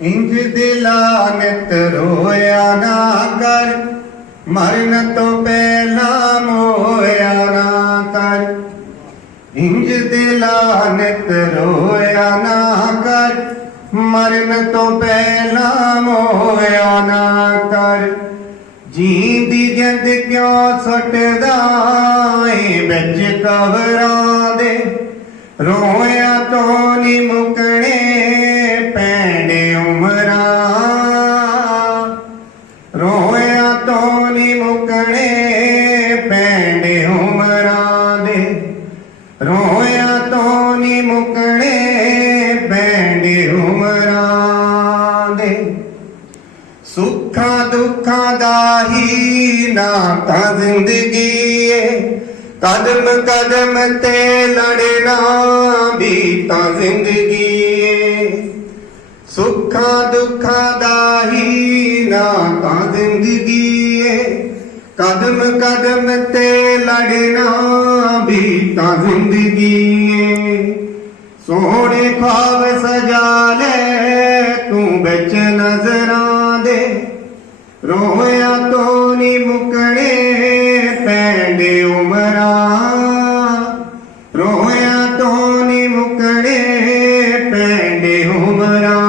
ਇੰਜ ਦਿਲਾ ਨਿਤ ਰੋਇਆ ਨਾ ਕਰ, ਮਰਨ ਤੋਂ ਪਹਿਲਾਂ ਮੋਇਆ ਨਾ ਕਰ। ਇੰਜ ਦਿਲਾ ਨਿਤ ਰੋਇਆ ਨਾ ਕਰ, ਮਰਨ ਤੋਂ ਪਹਿਲਾਂ ਮੋਇਆ ਨਾ ਕਰ। ਜੀਂਦੀ ਜਿੰਦ ਕਿਉਂ ਸੁੱਟਦਾ ਏ ਵਿੱਚ ਕਬਰਾਂ ਦੇ? ਰੋਇਆ ਤੋਂ ਨੀ ਮੁੱਕ ਤੋਂ ਨੀ ਮੁਕਣੇ ਪੈਣੇ ਉਮਰਾਂ ਦੇ। ਰੋਇਆ ਤੋਂ ਨੀ ਮੁਕਣੇ ਪੈਣੇ ਉਮਰਾਂ ਦੇ। ਸੁੱਖਾਂ ਦੁੱਖਾਂ ਦਾ ਹੀ ਨਾ ਤਾਂ ਜ਼ਿੰਦਗੀ ਏ ਕਦਮ ਕਦਮ ਤੇ ਲੜਨਾ ਵੀ ਤਾਂ ਜ਼ਿੰਦਗੀ ਏ ਸੁੱਖਾਂ ਦੁੱਖਾਂ ਦਾ ਹੀ ਨਾ ਤਾਂ ਜ਼ਿੰਦਗੀ ਕਦਮ ਕਦਮ ਤੇ ਲੜਨਾ ਵੀ ਤਾਂ ਜ਼ਿੰਦਗੀ ਏ ਸੋਹਣੇ ਖਾਬ ਸਜਾ ਲੈ, ਤੂੰ ਵਿੱਚ ਨਜ਼ਰਾਂ ਦੇ। ਰੋਇਆ ਤੋਂ ਨੀ ਮੁਕਣੇ ਪੈਂਦੇ ਉਮਰਾਂ। ਰੋਇਆ ਤੋਂ ਨੀ ਮੁਕਣੇ ਪੈਂਦੇ ਉਮਰਾਂ।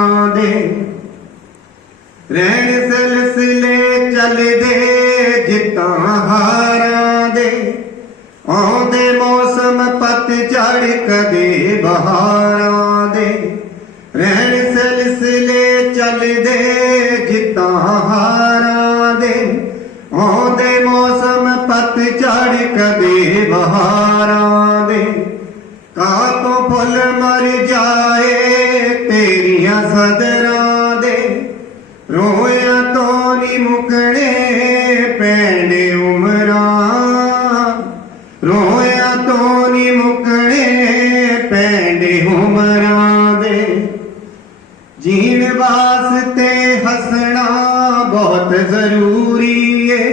ਆਉਂਦੇ ਮੌਸਮ ਪਤਝੜ ਕਦੇ ਬਹਾਰਾਂ ਦੇ। ਰਹਿਣ ਸਿਲਸਿਲੇ ਚੱਲਦੇ ਜਿੱਤਾਂ ਹਾਰਾਂ ਦੇ। ਆਉਂਦੇ ਮੌਸਮ ਪਤਝੜ ਕਦੇ ਬਹਾਰਾਂ ਦੇ। ਕਾਹ ਤੋਂ ਫੁੱਲ ਮਰ ਜਾਏ ਤੇਰੀਆਂ ਸਦਰਾਂ ਦੇ। ਰੋਇਆ ਤੋਂ ਨੀ ਮੁਕਣੇ ਜ਼ਰੂਰੀ ਏ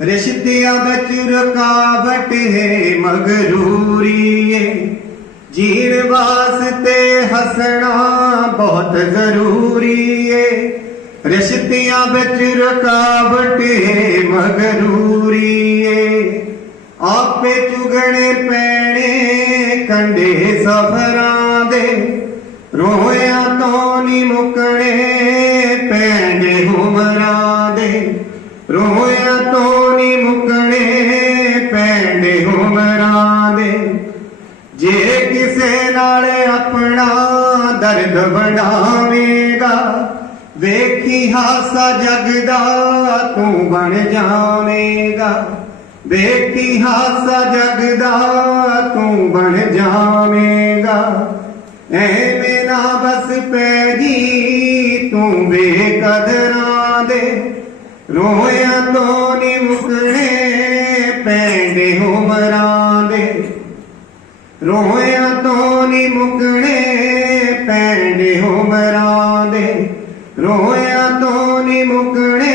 ਰਿਸ਼ਤਿਆਂ ਵਿੱਚ ਰੁਕਾਵਟ ਹੈ ਮਗਰੂਰੀ ਏ ਜੀਣ ਵਾਸਤੇ ਹੱਸਣਾ ਬਹੁਤ ਜ਼ਰੂਰੀ ਏ ਰਿਸ਼ਤਿਆਂ ਵਿੱਚ ਰੁਕਾਵਟ ਹੈ ਮਗਰੂਰੀ ਏ ਆਪੇ ਚੁਗਣੇ ਪੈਣੇ ਕੰਡੇ ਸਫਰਾਂ ਦੇ। ਰੋਇਆ ਤੋਂ ਨੀ ਮੁਕਣੇ ਦਰਦ ਵੰਡਾਵੇਂਗਾ ਵੇਖੀ ਹਾਸਾ ਜਗ ਦਾ ਤੂੰ ਬਣ ਜਾਵੇਂਗਾ। ਵੇਖੀ ਹਾਸਾ ਜਗ ਦਾ ਤੂੰ ਬਣ ਜਾਵੇਂਗਾ। ਐਵੇਂ ਨਾ ਬਸ ਪੈ ਜੀ ਤੂੰ ਬੇਕਦਰਾਂ ਦੇ। ਰੋਇਆ ਤੋਂ ਨੀ ਮੁਕਣੇ ਪੈਂਦੇ ਉਮਰਾਂ ਦੇ। ਰੋਇਆ ਤੋਂ ਨੀ ਮੁਕਣੇ ਪੈਂਦੇ ਦੇ ਰੋਇਆ ਤੋਂ ਨੀ ਮੁਕਣੇ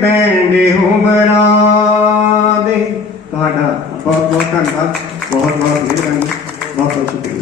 ਪੈਂਦੇ ਉਮਰਾਂ ਦੇ ਤੁਹਾਡਾ ਬਹੁਤ ਬਹੁਤ ਧੰਨਵਾਦ ਬਹੁਤ ਬਹੁਤ ਮਿਹਰਬਾਨੀ